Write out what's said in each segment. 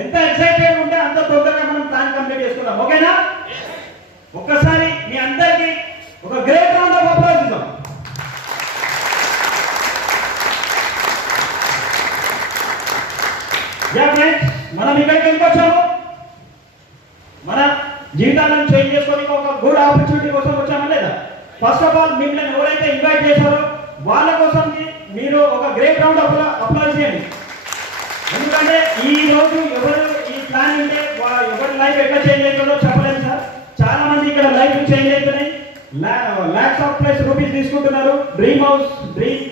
ఎంత ఎక్సైటెడ్ ఉంటే అంత తొందరగా మనం ప్లాన్ కంప్లీట్ చేసుకుందాం. ఓకేనా? ఒక్కసారి మీ అందరికీ ఒక గ్రేట్ రౌండ్ ఆఫ్ అప్లాజ్ ఇద్దాం. యా ఫ్రెండ్స్, మనం ఇక్కడికి ఎందుకు వచ్చాము? మన జీవితాలను చేంజ్ చేసుకోవడానికి ఒక గుడ్ ఆపర్చునిటీ కోసం వచ్చామా లేదా? ఫస్ట్ ఆఫ్ ఆల్ మిమ్మల్ని ఎవరైతే ఇన్వైట్ చేశారో వాళ్ళ కోసం మీరు ఒక గ్రేట్ రౌండ్ అప్లాజ్ చేయండి. ఎందుకంటే ఈ రోజు ఎవరు ఈ ప్లాన్ ఉంటే ఎవరి లైఫ్ ఎట్లా చేంజ్ అవుతుందో చెప్పలేము సార్. చాలా మంది ఇక్కడ లైఫ్ చేంజ్ అవుతున్నాయి. లాక్స్ ఆఫ్ ప్లస్ రూపీస్ తీసుకుంటున్నారు, డ్రీమ్ హౌస్, డ్రీమ్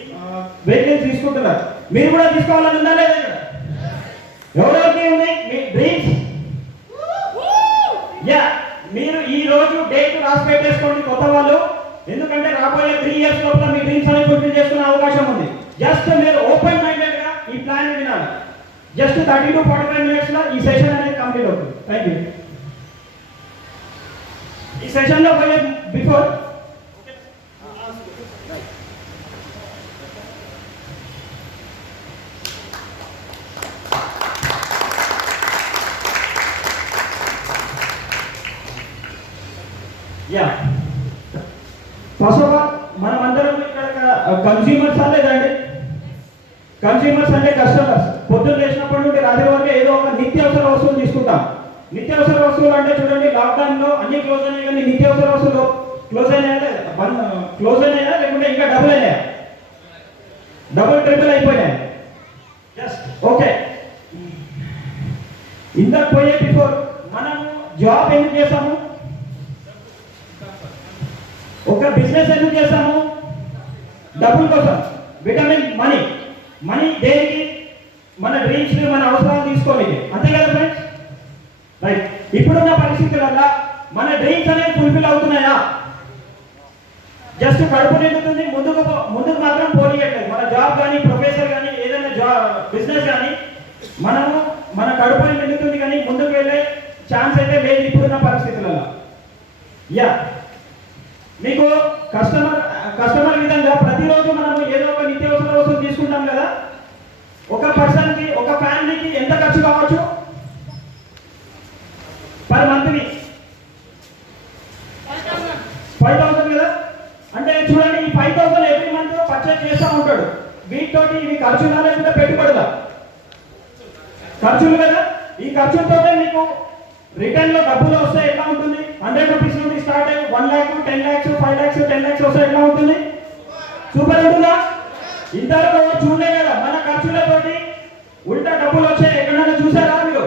వెహికల్స్ తీసుకుంటున్నారు. మీరు కూడా తీసుకోవాలని ఉందా లేదా? ఎవరెవరికి ఉంది మీ డ్రీమ్స్? యా, మీరు ఈ రోజు డేట్ రాసి పెట్టేసుకోండి కొత్త వాళ్ళు. ఎందుకంటే రాబోయే 3 years లోపల మీ డ్రీమ్స్ అనేవి ఫుల్ఫిల్ చేసుకునే అవకాశం ఉంది. జస్ట్ మీరు ఓపెన్ మైండెడ్ గా ఈ ప్లాన్ వినాలి. జస్ట్ 30 to 45 minutes లో ఈ సెషన్ అనేది కంప్లీట్ అవుతుంది. Thank you. ఈ సెషన్ లో పోయే before yeah first of all మనం అందరం ఇక్కడ కన్స్యూమర్స్ లేదండి. కన్స్యూమర్స్ అంటే కస్టమర్స్. పొద్దున్న లేచినప్పటి నుండి రాత్రి వరకు ఏదో ఒక నిత్యావసర వస్తువులు తీసుకుంటాం. నిత్యావసర వస్తువులు అంటే చూడండి, లాక్డౌన్ లో అన్ని క్లోజ్ అయినాయి, కానీ నిత్యావసర వస్తువులు క్లోజ్ అయినాయా? క్లోజ్ అయినాయా లేకుంటే ఇంకా డబుల్ అయినాయా? డబుల్ ట్రిపుల్ అయిపోయినాయి. Just okay. ఇంతకు పోయే బిఫోర్ మనము జాబ్ ఎందుకు చేస్తాము? ఒక బిజినెస్ ఎందుకు చేస్తాము? డబ్బుల కోసం. Vitamin money. మనీ దేనికి? మన డ్రీమ్స్, మన అవసరాలు తీసుకోవాలి. అంతే కదా ఫ్రెండ్స్? రైట్. ఇప్పుడున్న పరిస్థితులలో మన డ్రీమ్స్ అనేవి ఫుల్ఫిల్ అవుతున్నాయా? జస్ట్ కడుపు నిండుతుంది, ముందుకు మాత్రం పోనీయట్లేదు. మన జాబ్ కానీ, ప్రొఫెసర్ కానీ, ఏదైనా బిజినెస్ కానీ మనము మన కడుపు నిండుతుంది, కానీ ముందుకు వెళ్ళే ఛాన్స్ అయితే లేదు ఇప్పుడున్న పరిస్థితులలో. యా, మీకు కస్టమర్ విధంగా ప్రతిరోజు మనము ఏదో ఒక నిత్యావసర వస్తువులు తీసుకుంటాం కదా. ఒక పర్సన్కి, ఒక ఫ్యామిలీకి ఎంత ఖర్చు కావచ్చు పర్ మంత్ని? 5,000 కదా. అంటే చూడండి, ఈ 5,000 ఎవ్రీ మంత్ పర్చేజ్ చేస్తూ ఉంటాడు. వీటితోటి ఇవి ఖర్చులా లేకుంటే పెట్టుబడులా? ఖర్చులు కదా. ఈ ఖర్చులతో మీకు రిటర్న్ లో డబ్బులు వస్తే ఎట్లా ఉంటుంది? 100 రూపీస్ నుండి స్టార్ట్ అయ్యి 1 lakh, 10 lakhs, 5 lakhs, 10 lakhs వస్తే ఎట్లా ఉంటుంది? సూపర్ ఉంటుందా? ఇంతవరకు చూడలే కదా. మన ఖర్చులతోటి ఉల్టా డబ్బులు వచ్చాయి ఎక్కడైనా చూసారా మీరు?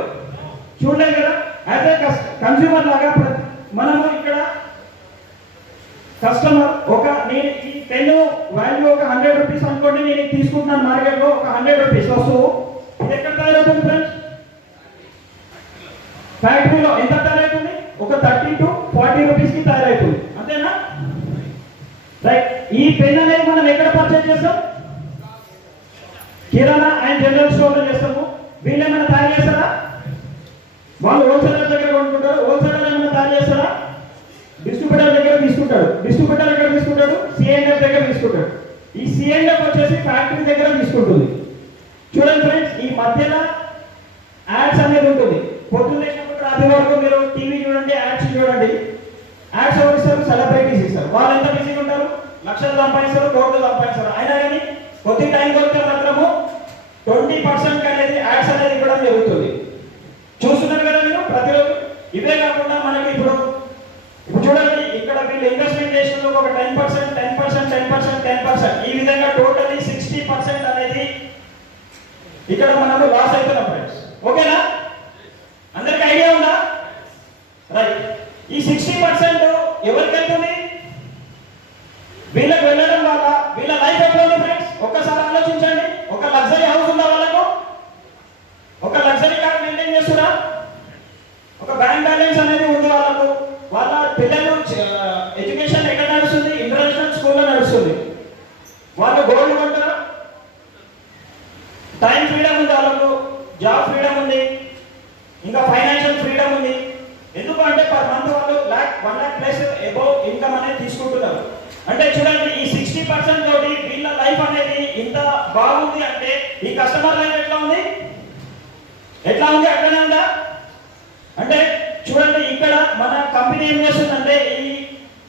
చూడలేదు కదా. యాజ్ ఏ కన్స్యూమర్ లాగా మనము ఇక్కడ కస్టమర్ నేను ఈ పెన్ వాల్యూ ఒక 100 రూపీస్ అనుకోండి, నేను తీసుకుంటున్నాను మార్కెట్లో ఒక 100 రూపీస్ వస్తువు. ఇది ఎక్కడ తయారవుతుంది ఫ్రెండ్స్? ఫ్యాక్టరీలో ఎంత తయారవుతుంది? ఒక 30 to 40 రూపీస్ కి తయారవుతుంది. అంతేనా? రైట్. ఈ పెన్ అనేది మనం ఎక్కడ పర్చేజ్ చేస్తాం? కిరాణా అండ్ జనరల్ స్టోర్ లో చేస్తాము. వీళ్ళు ఏమైనా తయారు చేస్తారా? వాళ్ళు హోల్సేలర్ దగ్గర కొనుక్కుంటారు. హోల్సేలర్ ఏమైనా తయారు చేస్తారా? డిస్ట్రిబ్యూటర్ దగ్గర తీసుకుంటాడు. డిస్ట్రిబ్యూటర్ దగ్గర తీసుకుంటాడు, C&F దగ్గర తీసుకుంటాడు. ఈ C&F వచ్చేసి ఫ్యాక్టరీ దగ్గర తీసుకుంటుంది. చూడండి ఫ్రెండ్స్, ఈ మధ్యలో యాడ్స్ అనేది ఉంటుంది. పొద్దున్న లేచినప్పుడు రాత్రి వరకు మీరు టీవీ చూడండి, యాడ్స్ చూడండి. యాడ్స్ ఎవరు ఇస్తారు? సెలబ్రిటీస్ ఇస్తారు. వాళ్ళు ఎంత బిజీగా ఉంటారు? లక్షలు సంపాదిస్తారు, కోట్లు సంపాదిస్తారు. అయినా కానీ కొద్ది టైం దొరికితే మాత్రము 20% అనేది యాడ్స్ అనేది ఇవ్వడం జరుగుతుంది. చూస్తున్నారు కదా మీరు ప్రతిరోజు. ఇదే కాకుండా మనకి ఇప్పుడు చూడండి, ఇక్కడ వీళ్ళు ఇన్వెస్ట్మెంట్ చేసిన ఒక 10%, 10%, 10%, 10%, ఈ విధంగా టోటలీ 60% అనేది ఇక్కడ మనము లాస్ అవుతున్నాం ఫ్రెండ్స్. ఓకేనా? అందరికి ఐడియా ఉందా? రైట్. ఈ 60% ఎవరికి వెళ్తుంది? వీళ్ళకి వెళ్ళడం వల్ల వీళ్ళ లైఫ్ ఎట్లా ఉంది ఫ్రెండ్స్? ఒక్కసారి ఆలోచించండి. ఒక లగ్జరీ హౌస్ ఉందా వాళ్ళకు? ఒక లగ్జరీ కార్ మెయింటైన్ చేస్తున్నా? ఒక బ్యాంక్ బ్యాలెన్స్ అనేది ఉంది వాళ్ళకు? వాళ్ళ పిల్లలు ఎడ్యుకేషన్ ఎక్కడ నడుస్తుంది? ఇంటర్నేషనల్ స్కూల్లో నడుస్తుంది. వాళ్ళు గోల్డ్ కొంటారా? టైం ఫ్రీడమ్ ఉంది వాళ్ళకు, జాబ్ ఫ్రీడమ్ ఉంది, ఇంకా ఫైనాన్షియల్ ఫ్రీడమ్ ఉంది. ఎందుకు అంటే పర్ మంత్ వాళ్ళు 1 lakh ప్లస్ అబౌవ్ ఇన్కమ్ అనేది తీసుకుంటున్నారు. అంటే చూడండి, ఈ 60% తోటి వీళ్ళ లైఫ్ అనేది ఇంత బాగుంది అంటే ఈ కస్టమర్ లైఫ్ ఎట్లా ఉంది? ఎట్లా ఉంది అట్లనే ఉందా? అంటే చూడండి ఇక్కడ మన కంపెనీ ఏం చేస్తుందంటే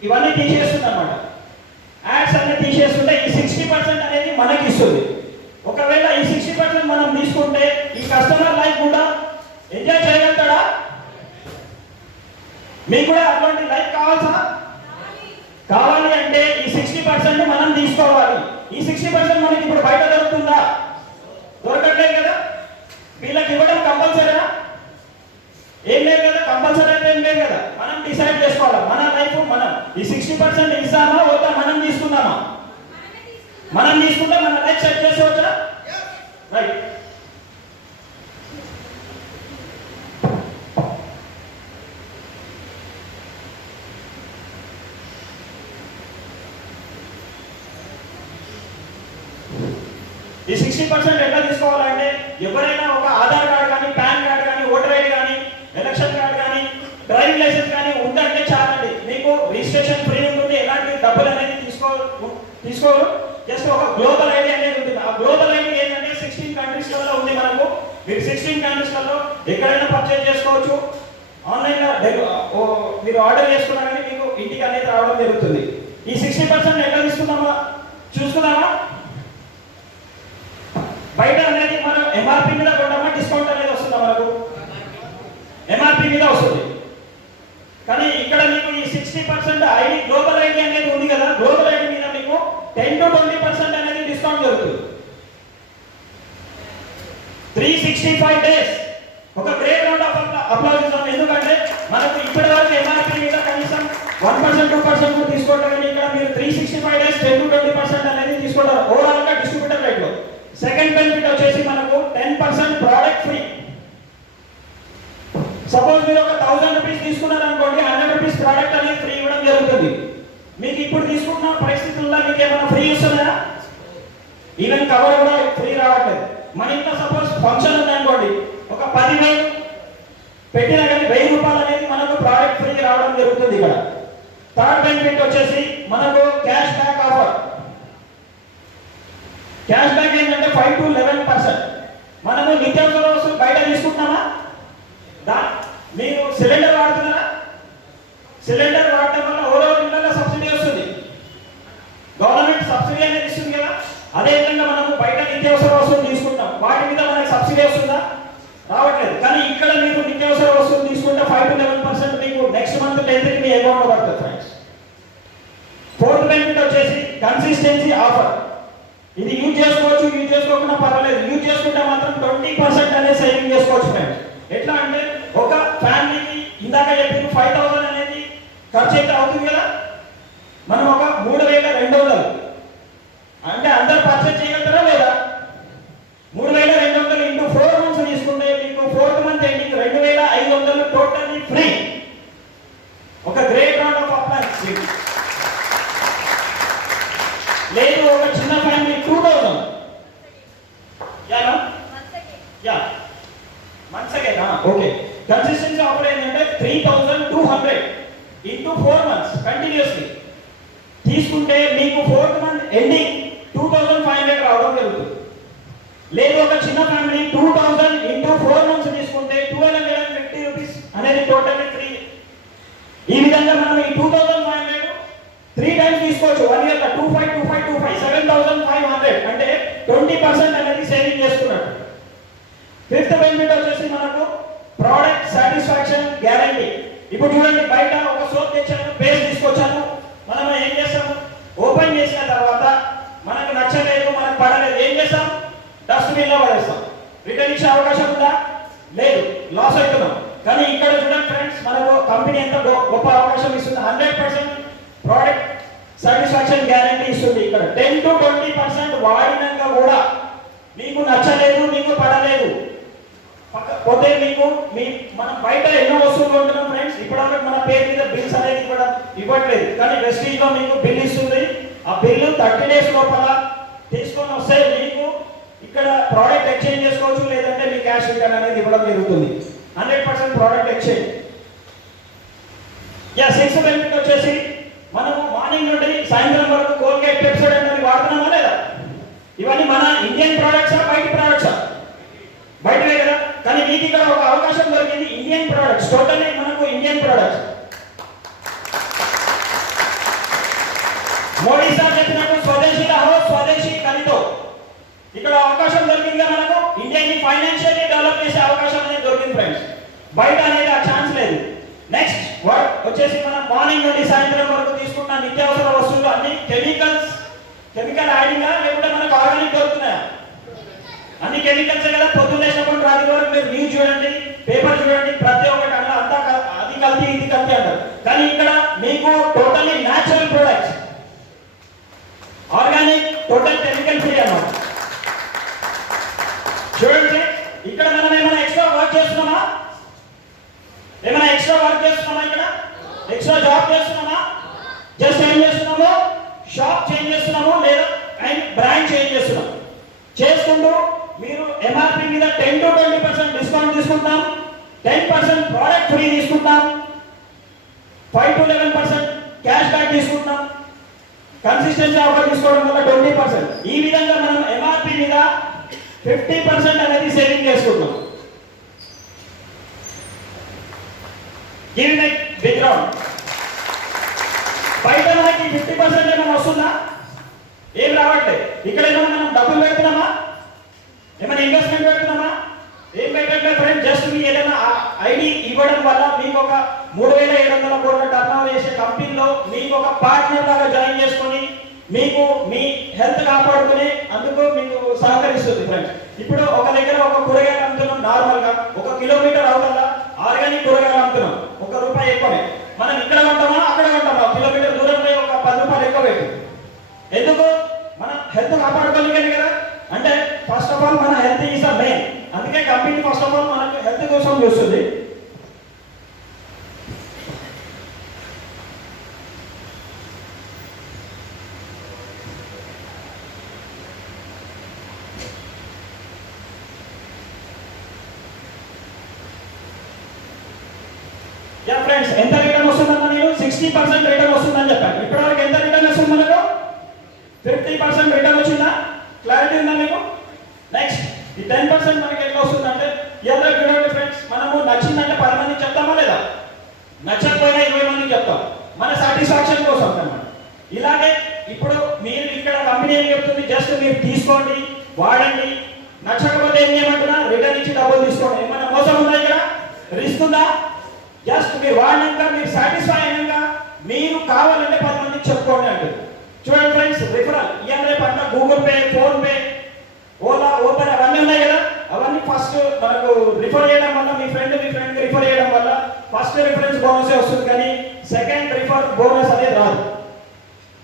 ఇవన్నీ తీసేస్తుంది అనమాట. యాడ్స్ అన్ని తీసేస్తుంటే ఈ 60% అనేది మనకి ఇస్తుంది. ఒకవేళ ఈ 60% మనం తీసుకుంటే ఈ కస్టమర్ లైఫ్ కూడా ఎంజాయ్ చేయగలుగుతాడా? మీకు కూడా అటువంటి లైఫ్ కావాలి అంటే ఈ 60% మనం తీసుకోవాలి. ఈ 60% మనకి ఇప్పుడు బయట దొరుకుతుందా? దొరకట్లేదు కదా. వీళ్ళకి ఇవ్వడం కంపల్సరీనా? ఏం లేదు కదా. కంపల్సరీ అయితే ఏం లేదు కదా. మనం డిసైడ్ చేసుకోవాలి మన లైఫ్. మనం ఈ 60% ఇస్తామా వద్దా? మనం తీసుకుందామా? మనం తీసుకుంటే మన లైఫ్ సెట్ చేసుకోవచ్చా? రైట్. ఈ 60% ఎట్లా తీసుకోవాలంటే ఎవరైనా ఒక ఆధార్ కార్డు కానీ, పాన్ కార్డు కానీ, ఓటర్ ఐడి కానీ, ఎలక్షన్ కార్డు కానీ, డ్రైవింగ్ లైసెన్స్ కానీ ఉందంటే చాలండి. మీకు రిజిస్ట్రేషన్ ఫ్రీ ఉంటుంది. ఎలాంటి డబ్బులు అనేది తీసుకోరు. జస్ట్ ఒక గ్లోబల్ ఐడి అనేది ఉంటుంది. ఆ గ్లోబల్ ఐడి ఏంటంటే 16 కంట్రీస్లలో ఉంది మనకు. మీరు 16 కంట్రీస్లలో ఎక్కడైనా పర్చేజ్ చేసుకోవచ్చు. ఆన్లైన్లో మీరు ఆర్డర్ చేసుకున్నా కానీ మీకు ఇంటికి అనేది రావడం జరుగుతుంది. ఈ 60% ఎట్లా తీసుకుందామా చూసుకుందామా? బయట అనేది మనం ఎంఆర్పి మీద కొంటామా, డిస్కౌంట్ అనేది వస్తుందా? మనకు ఎంఆర్పి మీద వస్తుంది. కానీ ఇక్కడ మీకు ఈ 60% ఐడి గ్లోబల్ ఐడి అనేది ఉంది కదా. గ్లోబల్ ఐడి మీద మీకు 10 to 20% అనేది డిస్కౌంట్ జరుగుతుంది. 365 days ఒక గ్రేట్ రౌండ్ ఆఫ్ అప్లాజ్ ఇస్తాం. ఎందుకంటే మనకు ఇప్పటి వరకు ఎంఆర్పి మీద కనీసం 1% 2% తీసుకోవడం, కానీ ఇక్కడ మీరు 365 days 10 to 20% అనేది తీసుకుంటారు ఓవరాల్ గా డిస్ట్రిబ్యూటర్ రేట్ లో. సెకండ్ బెనిఫిట్ వచ్చేసి మనకు 10% ప్రోడక్ట్ ఫ్రీ. సపోజ్ మీరు ఒక 1000 రూపీస్ తీసుకున్నారు అనుకోండి, 100 రూపీస్ ప్రోడక్ట్ అనేది ఫ్రీ ఇవ్వడం జరుగుతుంది. మీకు ఇప్పుడు తీసుకుంటున్న పరిస్థితుల్లో మీకు ఏమైనా ఫ్రీ ఇస్తుందా? ఈవెన్ కవర్ కూడా ఫ్రీ రావట్లేదు. మన ఇంట్లో సపోజ్ ఫంక్షన్ ఉంది అనుకోండి, ఒక 10,000 పెట్టినా కానీ 1000 రూపాయలు అనేది మనకు ప్రోడక్ట్ ఫ్రీ రావడం జరుగుతుంది ఇక్కడ. థర్డ్ బెనిఫిట్ వచ్చేసి మనకు cash back offer. Cash back ఏంటంటే 5 to 11%. మనము నిత్యావసర వస్తువులు బయట తీసుకుంటున్నామా? మీరు సిలిండర్ వాడుతున్నారా? సిలిండర్ వాడటం వల్ల ఓవరాల్ ఇంట్లో సబ్సిడీ వస్తుంది. గవర్నమెంట్ సబ్సిడీ అనేది ఇస్తుంది కదా. అదేవిధంగా మనము బయట నిత్యావసర వస్తువులు తీసుకుంటాం, వాటి మీద మనకి సబ్సిడీ వస్తుందా? రావట్లేదు. కానీ ఇక్కడ మీరు నిత్యావసర వస్తువులు తీసుకుంటే 5 to 11% మీకు నెక్స్ట్ మంత్ 10th మీ అకౌంట్లో పడుతుంది ఫ్రెండ్స్. ఫోర్త్ బెనిఫిట్ వచ్చేసి కన్సిస్టెన్సీ ఆఫర్. ఇది యూజ్ చేసుకోవచ్చు, యూజ్ చేసుకోకుండా పర్వాలేదు. యూజ్ చేసుకుంటే మాత్రం 20% అనేది సేవింగ్ చేసుకోవచ్చు ఫ్రెండ్స్. ఎట్లా అంటే ఒక ఫ్యామిలీకి ఇందాక చెప్పిన 5,000 అనేది ఖర్చు అయితే అవుతుంది కదా. మనం ఒక 3,200 అంటే అందరు పర్చేజ్ చేయగలుగుతారా లేదా? 3,200 ఇంటూ 4 మంత్స్ తీసుకుంటే మీకు 4th month ending 2,500 totally free. ఒక గ్రేట్ రౌండ్ ఆఫ్ అప్లాస్. లేదు ఒక చిన్న family 2,000 months again okay. Consistency offer ఏంటంటే 3,200 ఇంటూ 4 మంత్స్ కంటిన్యూస్లీ తీసుకుంటే మీకు 4th మంత్ ఎండింగ్ 2,500 రావడం జరుగుతుంది. లేదు ఒక చిన్న ఫ్యామిలీ 2,000 ఇంటూ 4 మంత్స్ తీసుకుంటే 1,250 రూపీస్ అనేది టోటల్లీ ఫ్రీ. ఈ విధంగా మనం ఈ 2,500 3 టైమ్స్ తీసుకోవచ్చు. 1 ఇయర్ 252525 7,500 అంటే 20% అనేది సేవింగ్ చేస్తున్నట్టు. ఫిఫ్త్ బెనిఫిట్ వచ్చేసి మనకు ప్రోడక్ట్ సాటిస్ఫాక్షన్ గ్యారంటీ. ఇప్పుడు చూడండి, బయట ఒక సోప్ తెచ్చాను, పేస్ట్ తీసుకొచ్చాను, మనం ఏం చేస్తాము? ఓపెన్ చేసిన తర్వాత మనకు నచ్చలేదు, మనకు పడలేదు, ఏం చేస్తాం? డస్ట్బిన్ లో పడేస్తాం. రిటర్న్ ఇచ్చే అవకాశం ఉందా? లేదు, లాస్ అవుతున్నాం. కానీ ఇక్కడ చూడండి ఫ్రెండ్స్, మనకు కంపెనీ ఎంత గొప్ప అవకాశం ఇస్తుంది. 100% ప్రోడక్ట్ సాటిస్ఫాక్షన్ గ్యారంటీ ఇస్తుంది. ఇక్కడ 10 to 20% వాడినాక కూడా మీకు నచ్చలేదు, మీకు పడలేదు, పోతే మీకు మనం బయట ఎన్నో వస్తువులు కొంటున్నాం ఫ్రెండ్స్. ఇప్పటివరకు మన పేరు మీద బిల్స్ అనేది ఇవ్వట్లేదు. కానీ వెస్టీజ్ లో మీకు బిల్ ఇస్తుంది. ఆ బిల్లు 30 days లోపల తీసుకొని వస్తే మీకు ఇక్కడ ప్రోడక్ట్ ఎక్స్చేంజ్ చేసుకోవచ్చు, లేదంటే మీ క్యాష్ రిటర్న్ అనేది ఇవ్వడం జరుగుతుంది. 100% ప్రోడక్ట్ ఎక్స్చేంజ్. సిక్స్త్ బెనిఫిట్ వచ్చేసి మనము మార్నింగ్ నుండి సాయంత్రం వరకు కోల్గేట్ పెప్సోడెంట్ అనేది వాడుతున్నామా లేదా? ఇవన్నీ మన ఇండియన్ ప్రోడక్ట్సా, బయట ప్రోడక్ట్సా? బయటవే కదా. కానీ మీకు మీకు ఇక్కడ ఒక అవకాశం దొరికింది. ఇండియన్ ప్రొడక్ట్స్, టోటల్లీ మనకు ఇండియన్ ప్రొడక్ట్స్. మోడీ సార్ చెప్పినట్టు స్వదేశీ రహో స్వదేశీ ఖరీదో. ఇక్కడ అవకాశం దొరికిందిగా మనకు ఇండియాని ఫైనాన్షియల్లీ డెవలప్ చేసే అవకాశం అనేది దొరికింది ఫ్రెండ్స్. బయట అనేది ఆ ఛాన్స్ లేదు. నెక్స్ట్ వర్డ్ వచ్చేసి మనం మార్నింగ్ నుండి సాయంత్రం వరకు తీసుకున్న నిత్యావసర వస్తువులు అన్ని కెమికల్ యాడింగ్ లేకుంటే మనకు ఆర్గానిక్ దొరుకుతున్నాయా? అన్ని కెమికల్స్ కదా. పొద్దున్న లేచినప్పుడు రాత్రి వరకు మీరు న్యూస్ చూడండి, పేపర్ చూడండి, ప్రతి ఒక్కటి అలా అంతా అది కల్తీ ఇది కల్తీ అంటారు. కానీ ఇక్కడ మీకు totally natural products, organic, total chemical free అన్నమాట. చూడండి ఇక్కడ మనం ఏమైనా ఎక్స్ట్రా వర్క్ చేస్తున్నామా? ఏమైనా ఎక్స్ట్రా వర్క్ చేస్తున్నామా? ఇక్కడ ఎక్స్ట్రా జాబ్ చేస్తున్నామా? జస్ట్ ఏం చేస్తున్నాము? షాప్ చేంజ్ చేస్తున్నాము లేదా బ్రాండ్ చేంజ్ చేస్తున్నాం. చేసుకుంటూ మీరు ఎంఆర్పి మీద 10 to 20% డిస్కౌంట్ తీసుకుంటాం, 10% ప్రోడక్ట్ ఫ్రీ తీసుకుంటాం, 5 to 11% క్యాష్ బ్యాక్ తీసుకుంటాం, కన్సిస్టెన్సీ ఆఫర్ తీసుకోవడం వల్ల 20%. ఈ విధంగా మనం ఎంఆర్పి మీద 50% అనేది సేవింగ్ చేసుకుంటాం. గివ్ నెక్ బిగ్ రౌండ్. బయట మనకి 50% ఏమైనా వస్తుందా? ఏం రావట్లేదు. ఇక్కడ ఏమైనా మనం డబ్బులు పెడుతున్నామా? ఏమైనా ఇన్వెస్ట్మెంట్ పెడుతున్నామా? ఏం పెట్టట్లేదు ఫ్రెండ్. జస్ట్ మీ ఏదైనా ఐడి ఇవ్వడం వల్ల మీకు ఒక 3700 కోట్ల టర్నోవర్ చేసే కంపెనీలో మీకు ఒక పార్ట్నర్ లాగా జాయిన్ చేసుకొని మీకు మీ హెల్త్ కాపాడుకునే అందుకు మీకు సహకరిస్తుంది ఫ్రెండ్స్. ఇప్పుడు ఒక దగ్గర ఒక కూరగాయలు అమ్ముతున్నాం, నార్మల్ గా 1 కిలోమీటర్ అవతల ఆర్గానిక్ కూరగాయలు అమ్ముతున్నాం, ₹1 ఎక్కువనే. మనం ఇక్కడ కొంటామా అక్కడ కొంటామా? కిలోమీటర్ దూరంలో ఒక ₹10 ఎక్కువ పెట్టి. ఎందుకు? మన హెల్త్ కాపాడుకోలేకనే కదా. అంటే ఫస్ట్ ఆఫ్ ఆల్ మన హెల్త్ ఈజ్ ద మెయిన్. అందుకే కంపెనీ ఫస్ట్ ఆఫ్ ఆల్ మనకు హెల్త్ కోసం చూస్తుంది. యా ఫ్రెండ్స్, ఎంత రిటర్న్ వస్తుందన్న నేను 60% రిటర్న్ వస్తుందని చెప్పాను. ఇప్పటివరకు ఎంత రిటర్న్ వస్తుంది మనకు? 50% రిటర్న్ వచ్చిందా? క్లారిటీ ఉందా మీకు? నెక్స్ట్ ఈ 10% మనకి ఎట్లా వస్తుందంటే ఎవరో చూడండి ఫ్రెండ్స్, మనము నచ్చిందంటే 10 మందికి చెప్తామా లేదా? నచ్చకపోయినా 20 మందికి చెప్తాం మన సాటిస్ఫాక్షన్ కోసం అన్నమాట. ఇలాగే ఇప్పుడు మీరు ఇక్కడ కంపెనీ ఏం చెప్తుంది? జస్ట్ మీరు తీసుకోండి, వాడండి, నచ్చకపోతే ఏం చేయమంటున్నా? రిటర్న్ ఇచ్చి డబ్బులు తీసుకోండి. ఏమైనా మోసం ఉందా? ఇక్కడ రిస్క్ ఉందా? జస్ట్ మీరు వాడినాక మీరు సాటిస్ఫై అయినాక మీరు కావాలంటే 10 మందికి చెప్పుకోండి అంటుంది. చూడండి ఫ్రెండ్స్, రిఫరల్ ఇవన్నీ పంట Google pay, phone pay, Ola, open అవన్నీ ఉన్నాయి కదా. అవన్నీ ఫస్ట్ మనకు రిఫర్ చేయడం వల్ల మీ ఫ్రెండ్ రిఫర్ చేయడం వల్ల ఫస్ట్ రిఫరెన్స్ బోనసే వస్తుంది, కానీ సెకండ్ రిఫర్ బోనస్ అనేది రాదు.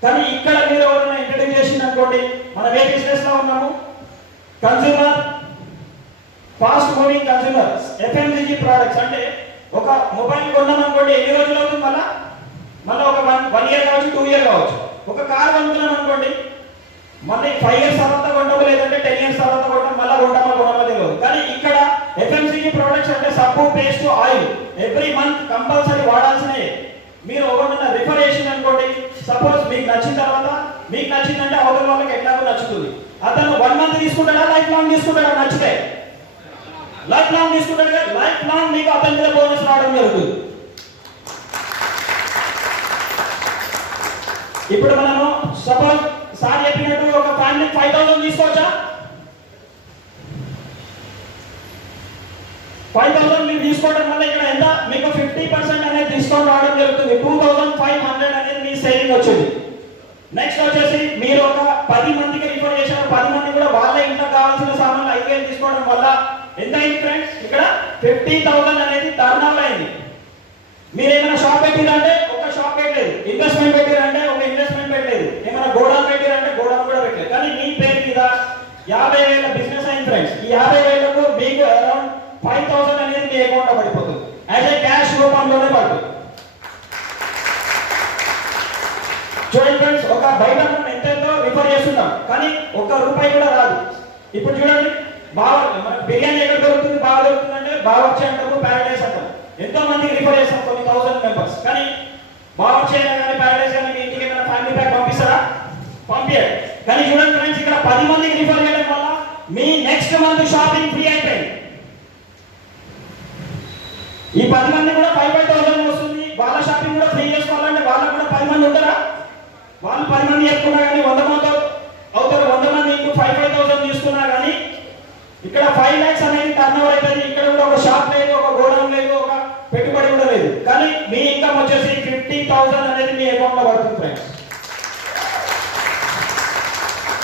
కానీ ఇక్కడ మీరు ఎవరైనా ఇంట్రడ్యూస్ చేసింది అనుకోండి, మనం ఏ బిజినెస్ లో ఉన్నాము? Consumer, fast moving consumer, FMCG products. అంటే ఒక మొబైల్ కొన్నాం అనుకోండి, ఎన్ని రోజులు అవుతుంది? మళ్ళీ ఒక 1 year కావచ్చు, 2 years కావచ్చు. ఒక కార్ కొనుక్కున్నాం అనుకోండి, మళ్ళీ 5 years తర్వాత కొంటాము, లేదంటే 10 years తర్వాత కొంటాం, మళ్ళీ కొంటామా కొనమో తెలియదు. కానీ ఇక్కడ ఎఫ్ఎంసీజీ ప్రొడక్ట్స్ అంటే సబ్బు, paste, oil every month compulsory వాడాల్సినవి. మీరు ఎవరైనా రిఫర్ చేసింది అనుకోండి, సపోజ్ మీకు నచ్చిన తర్వాత మీకు నచ్చిందంటే అవతల వాళ్ళకి ఎట్లాగో నచ్చుతుంది. అతను 1 month తీసుకుంటాడా, లైఫ్ లాంగ్ తీసుకుంటాడా? నచ్చితే లైఫ్ లాంగ్ తీసుకుంటాడు కదా. లైఫ్ లాంగ్ మీకు అతని మీద బోనస్ రావడం జరుగుతుంది. ఇప్పుడు మనము సపోజ్ సార్ చెప్పినట్టు ఒక ఫ్యామిలీ 5000 తీసుకోవచ్చా? 5000 మీరు తీసుకోవడం వల్ల ఇక్కడ ఎంత మీకు 50% అనేది డిస్కౌంట్ రావడం జరుగుతుంది. 2500 అనేది మీ సేవింగ్ వచ్చింది. నెక్స్ట్ వచ్చేసి మీరు ఒక 10 మందికి రిఫర్ చేశారు, 10 మంది కూడా వాళ్ళ ఇంట్లో కావాల్సిన సామాన్లు 5000 తీసుకోవడం వల్ల ఎంత అయింది ఫ్రెండ్స్? ఇక్కడ 50,000 అనేది టర్న్ ఓవర్ అయింది. మీరు ఏమైనా షాప్ పెట్టిరంటే ఒక షాప్ పెట్టలేదు, ఇన్వెస్ట్మెంట్ పెట్టిరంటే ఒక ఇన్వెస్ట్మెంట్ పెట్టలేదు, ఏమైనా గోడౌన్ పెట్టిరంటే గోడౌన్ కూడా పెట్టలేదు. కానీ మీ పేరు మీద 50,000 బిజినెస్ అయింది ఫ్రెండ్స్. ఈ 50,000కు మీకు అరౌండ్ 5,000 అనేది మీ అకౌంట్ లో పడిపోతుంది. యాజ్ ఏ క్యాష్ రూపంలోనే పడుతుంది. చూడండి ఫ్రెండ్స్, ఒక బయట మనం ఎంతెంతో రిఫర్ చేస్తున్నాం, కానీ ₹1 కూడా రాదు. ఇప్పుడు చూడండి, బాగా మనకు బిర్యానీ ఎక్కడ దొరుకుతుంది? బాగా దొరుకుతుంది అంటే బావర్చి అంటాము, ప్యారడైస్ అంటాము. ఎంతో మందికి రిఫర్ చేస్తాం, కొన్ని 1000 మెంబర్స్. కానీ బావర్చి అయినా కానీ ప్యారడైస్ అయినా మీ ఇంటికి ఏమైనా ఫ్యామిలీ ప్యాక్ పంపిస్తారా? పంపించారు. కానీ చూడండి ఫ్రెండ్స్, ఇక్కడ 10 మందికి రిఫర్ చేయడం వల్ల మీ నెక్స్ట్ మంత్ షాపింగ్ ఫ్రీ అయిపోయింది. ఈ 10 మంది కూడా 5,000 వస్తుంది. వాళ్ళ షాపింగ్ కూడా ఫ్రీ చేసుకోవాలంటే వాళ్ళకు కూడా 10 మంది ఉంటారా? వాళ్ళు 10 మంది చెప్పుకున్నా కానీ 100 మంది అవుతారు. 100 మంది ఇంటూ 5,000 తీసుకున్నా కానీ ఇక్కడ 5 lakhs అనేది టర్న్ ఓవర్ అవుతుంది. ఇక్కడ కూడా ఒక షాప్ లేదు, ఒక గోడౌన్ లేదు, ఒక పెట్టుబడి కూడా లేదు. కానీ మీ ఇన్కమ్ వచ్చేసి 50,000 అనేది మీ అకౌంట్ లో పడుతుంది ఫ్రెండ్స్.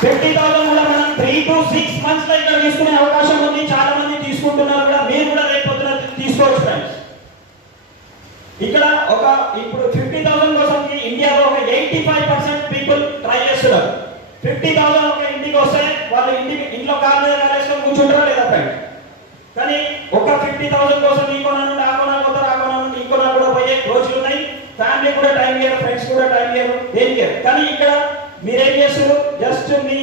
50,000 కూడా మనం 3 to 6 months లో ఇక్కడ తీసుకునే అవకాశం ఉంది. చాలా మంది తీసుకుంటున్నారు కూడా. మీరు కూడా రేపు పొద్దున తీసుకోవచ్చు ఫ్రెండ్స్. ఇక్కడ ఒక ఇప్పుడు 50,000 కోసం ఇండియాలో ఒక 85% పీపుల్ ట్రై చేస్తున్నారు. 50,000 ఒక ఇంటికి వస్తే వాళ్ళు ఇంట్లో కాలు మీద కాలేసుకొని కూర్చుంటారా లేదా ఫ్రెండ్స్? కానీ ఒక 50,000 కోసం ఈ కొన నుండి ఆ కొన పోతారు, ఆ కొన నుండి ఈ కొన కూడా పోయే రోజులు ఉన్నాయి. ఫ్యామిలీ కూడా టైం ఇయ్యరు, ఫ్రెండ్స్ కూడా టైం ఇయ్యరు, దేనికి ఇయ్యరు. కానీ ఇక్కడ మీరేం చేస్తారు? జస్ట్ మీ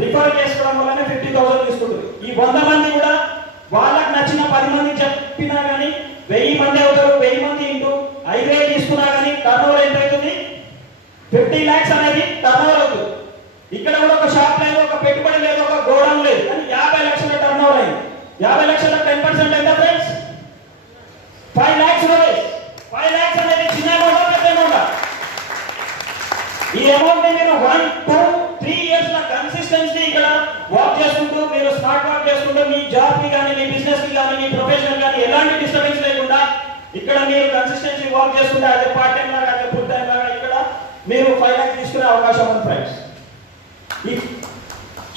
రిఫర్ చేసుకోవడం వల్లనే 50,000 తీసుకుంటారు. ఈ 100 మంది కూడా వాళ్ళకి నచ్చిన 10 మంది చెప్పినా కానీ 1000 మంది అవుతారు. 1000 మంది ఇంటూ 5,000 తీసుకున్నా కానీ టర్న్ ఓవర్ ఎంత అవుతుంది? 50 lakhs అనేది టర్న్ ఓవర్ అవుతుంది. ఇక్కడ కూడా ఒక షాప్ లేదు, ఒక పెట్టుబడి లేదు, ఒక గోడౌన్ లేదు, కానీ 50 లక్షల టర్న్ ఓవర్ అయింది. 50 లక్షల 10% ఎంత ఫ్రెండ్స్? 5 lakhs rupees. 5 lakhs అనేది చిన్న అమౌంట్, పెద్ద అమౌంట్. ఈ అమౌంట్ ని మీరు 1, 2, 3 ఇయర్స్ లో కన్సిస్టెన్సీ ఇక్కడ వర్క్ చేసుకుంటూ, మీరు స్మార్ట్ వర్క్ చేసుకుంటూ, మీ జాబ్ కి కానీ, మీ బిజినెస్ కి కానీ, మీ ప్రొఫెషన్ కానీ ఎలాంటి డిస్టర్బెన్స్ లేకుండా ఇక్కడ మీరు కన్సిస్టెన్సీ వర్క్ చేసుకుంటే అదే పార్ట్ టైం లాగా, అదే ఫుల్ టైం లాగా ఇక్కడ మీరు 5 lakhs తీసుకునే అవకాశం ఉంది ఫ్రెండ్స్.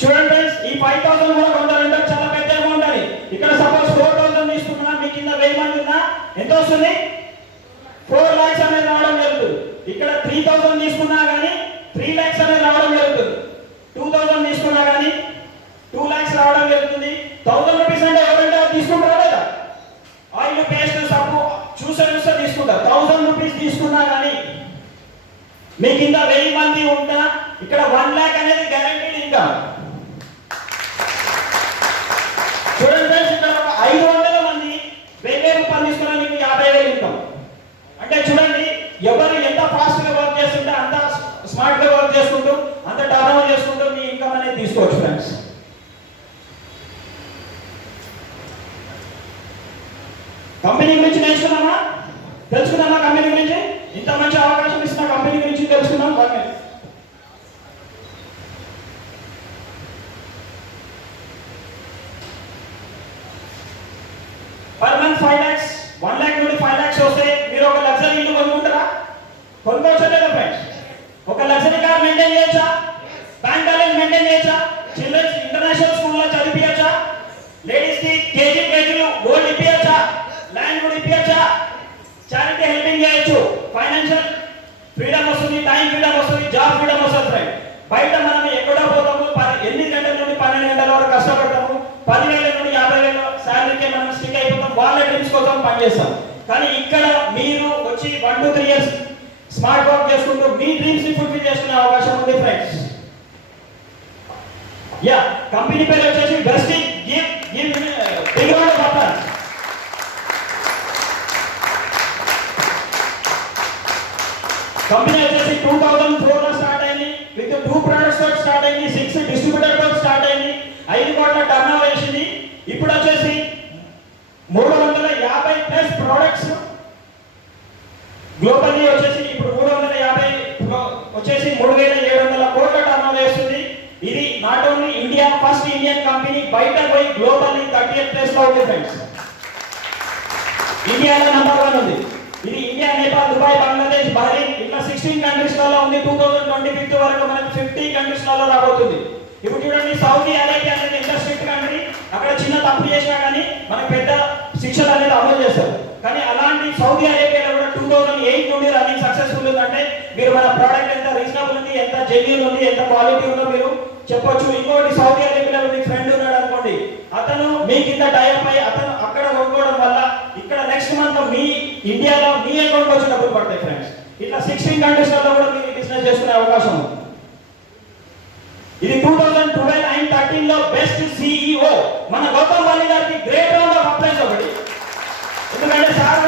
చూడండి ఫ్రెండ్స్, ఈ 5,000 కూడా కొందరు చాలా పెద్ద అమౌంట్ అని. ఇక్కడ సపోజ్ 4,000 తీసుకున్నా, మీ కింద 1000 మంది ఉన్నా ఎంత వస్తుంది? 4 lakhs అనేది రావడం జరుగుతుంది. ఇక్కడ 3,000 తీసుకున్నా కానీ 3 lakhs అనేది రావడం జరుగుతుంది. 2,000 తీసుకున్నా కానీ 2 lakhs రావడం జరుగుతుంది. 1,000 రూపీస్ అంటే ఎవరంటే తీసుకుంటారా లేదా? ఆయిల్, పేస్ట్, సబ్బు చూసే తీసుకుంటారు. 1,000 రూపీస్ తీసుకున్నా కానీ మీ కింద 1000 మంది ఉంటా ఇక్కడ 1 lakh అనేది గ్యారెంటీడ్ ఇన్కమ్. చూడండి ఫ్రెండ్స్, ఇక్కడ ఒక 500 మంది 1000 రూపాయలు తీసుకున్నా మీకు 50,000 ఇన్కమ్. అంటే చూడండి, ఎవరు ఎంత ఫాస్ట్ గా వర్క్ చేస్తుంటే అంత స్మార్ట్ గా వర్క్ చేసుకుంటూ, అంత టర్న్ ఓవర్ చేసుకుంటూ మీ ఇన్కమ్ అనేది తీసుకోవచ్చు ఫ్రెండ్స్. కంపెనీ గురించి నేర్చుకున్నామా? తెలుసుకున్నామా? కంపెనీ గురించి ఇంత మంచి అవకాశం ఇస్తున్న కంపెనీ గురించి తెలుసుకున్నాం. పర్ మంత్ 5 lakhs, 1 lakh నుండి 5 lakhs వస్తే మీరు ఒక లగ్జరీ ఇల్లు కొనుక్కుంటారా? కొనుక్కోవచ్చా లేదా ఫ్రెండ్స్? ఒక లగ్జరీ కార్ మెయింటైన్ చేయొచ్చా? బ్యాంక్ బ్యాలెన్స్ మెయింటైన్ చేయొచ్చా? చిల్డ్రన్స్ ఇంటర్నేషనల్ స్కూల్లో చదివించచ్చా? లేడీస్ కి కేజీలు గోల్డ్ ఇప్పించచ్చా? ల్యాండ్ కూడా ఇప్పించచ్చా? చారిటీ హెల్పింగ్ చేయొచ్చు. ఫైనాన్షియల్ ఫ్రీడమ్ వస్తుంది, టైం ఫ్రీడమ్ వస్తుంది, జాబ్ ఫ్రీడమ్ వస్తుంది ఫ్రెండ్. బయట మనం ఎక్కడో పోతాము, 8 గంటల నుండి 12 గంటల వరకు కష్టపడతాము, 10,000 నుండి 50,000 శాలరీకి మనం స్టిక్ అయిపోతాం, వాళ్ళ డ్రీమ్స్ కోసం పనిచేస్తాం. కానీ ఇక్కడ మీరు వచ్చి 1 to 3 years స్మార్ట్ వర్క్ చేసుకుంటూ మీ డ్రీమ్స్ ని ఫుల్ఫిల్ చేసుకునే అవకాశం ఉంది ఫ్రెండ్స్. యా, కంపెనీ పేరు వచ్చేసి బెస్టిక్. Give big round of applause. Company వచ్చేసి 2004 లో స్టార్ట్ అయింది. విత్ 2 ప్రొడక్ట్స్ తో స్టార్ట్ అయింది, 6 డిస్ట్రిబ్యూటర్ తో స్టార్ట్ అయింది, 5 కోట్ల టర్న్ ఓవర్ చేసింది. ఇప్పుడు వచ్చేసి 350+ ప్రొడక్ట్స్ గ్లోబల్లీ వచ్చేసి ఇప్పుడు 350 వచ్చేసి 3,700 కోట్ల టర్న్ ఓవర్ చేస్తుంది. ఇది not only India first Indian company, బయట పోయి గ్లోబల్లీ 30th ప్లేస్ లో ఉంది ఫ్రెండ్స్. ఇండియాలో నంబర్ 1 ఉంది. ఇది India, Nepal, Dubai, Bangladesh, Bahrain ఇట్లా 16 కంట్రీస్ లలో ఉంది. 2025 వరకు మనకు 50 కంట్రీస్ లలో రాబోతుంది. ఇప్పుడు చూడండి, సౌదీ అరేబియా అనేది ఎంత స్ట్రిక్ట్ కంట్రీ. అక్కడ చిన్న తప్పు చేసినా కానీ మనకు పెద్ద శిక్షలు అనేది అమలు చేస్తారు. కానీ అలాంటి సౌదీ అరేబియాలో కూడా 2008 నుండి రన్నింగ్ సక్సెస్ఫుల్ ఉందంటే మీరు మన ప్రోడక్ట్ ఎంత రీజనబుల్ ఉంది, ఎంత జెన్యూన్ ఉంది, ఎంత క్వాలిటీ ఉందో మీరు చెప్పొచ్చు. ఇంకోటి, సౌదీ అరేబియాలో మీ ఫ్రెండ్ ఉన్నాడు అనుకోండి, అతను మీ కింద టైప్ అయి అతను అక్కడ కొనుక్కోవడం వల్ల ఇక్కడ నెక్స్ట్ మంత్ మీ ఇండియాలో మీ అకౌంట్ వచ్చి డబ్బులు పడతాయి ఫ్రెండ్స్. ఇట్లా 16 కంట్రీస్ లో కూడా మీరు బిజినెస్ చేసుకునే అవకాశం ఉంది. ఇది 2012 అండ్ 13 లో బెస్ట్ సిఇఓ మన గౌతమ్ వాణి గారికి గ్రేట్ రౌండ్ ఆఫ్ అప్లైస్ ఒకటి. ఎందుకంటే సార్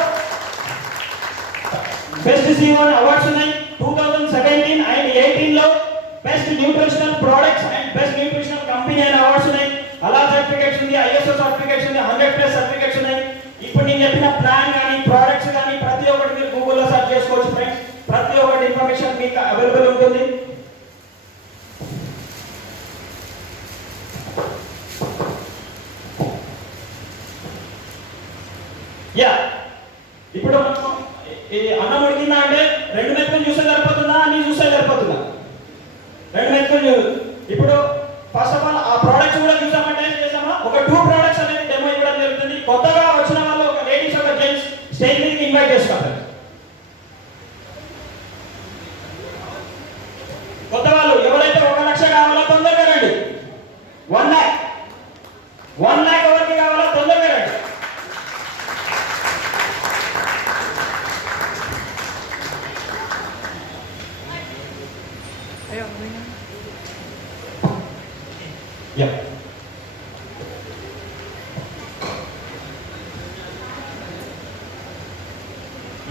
బెస్ట్ సిఇఓ అవార్డ్స్ ఉన్నాయి. 2017 అండ్ 18 లో best nutritional products and best nutritional company అయిన అవార్డ్స్ ఉన్నాయి. అలా సర్టిఫికేట్స్ ఉంది, ఐఎస్ఓ సర్టిఫికేట్స్ ఉంది, 100+ సర్టిఫికేట్స్ ఉన్నాయి. ఇప్పుడు నేను చెప్పిన ప్లాన్ కానీ ప్రోడక్ట్స్ కానీ ప్రతి ఒక్కటి మీరు గూగుల్లో సెర్చ్ చేసుకోవచ్చు ఫ్రెండ్స్. ప్రతి ఒక్కటి ఇన్ఫర్మేషన్ మీకు అవైలబుల్ ఉంటుంది. యా ఇప్పుడు అన్నం ఉడికిందా అంటే 2 మెతుకులు చూస్తే సరిపోతుందా, అన్ని చూస్తే సరిపోతుందా? 2 మెతుకులు. ఇప్పుడు ఫస్ట్ ఆఫ్ ఆల్ ఆ ప్రోడక్ట్స్ కూడా చూసామంటే ఏం చేసామా, ఒక 2 ప్రోడక్ట్స్ అనేది డెమో ఇవ్వడం జరుగుతుంది. కొత్తగా వచ్చిన వాళ్ళు ఒక లేడీస్ ఒక జెంట్స్ స్టేజ్ మీదకి ఇన్వైట్ చేసుకుంటారు. కొత్త వాళ్ళు ఎవరైతే 1 లక్ష కావాలో తొందరగా రండి. 1 లాక్ ఎవరికి కావాలో తొందరగా రండి. Yeah.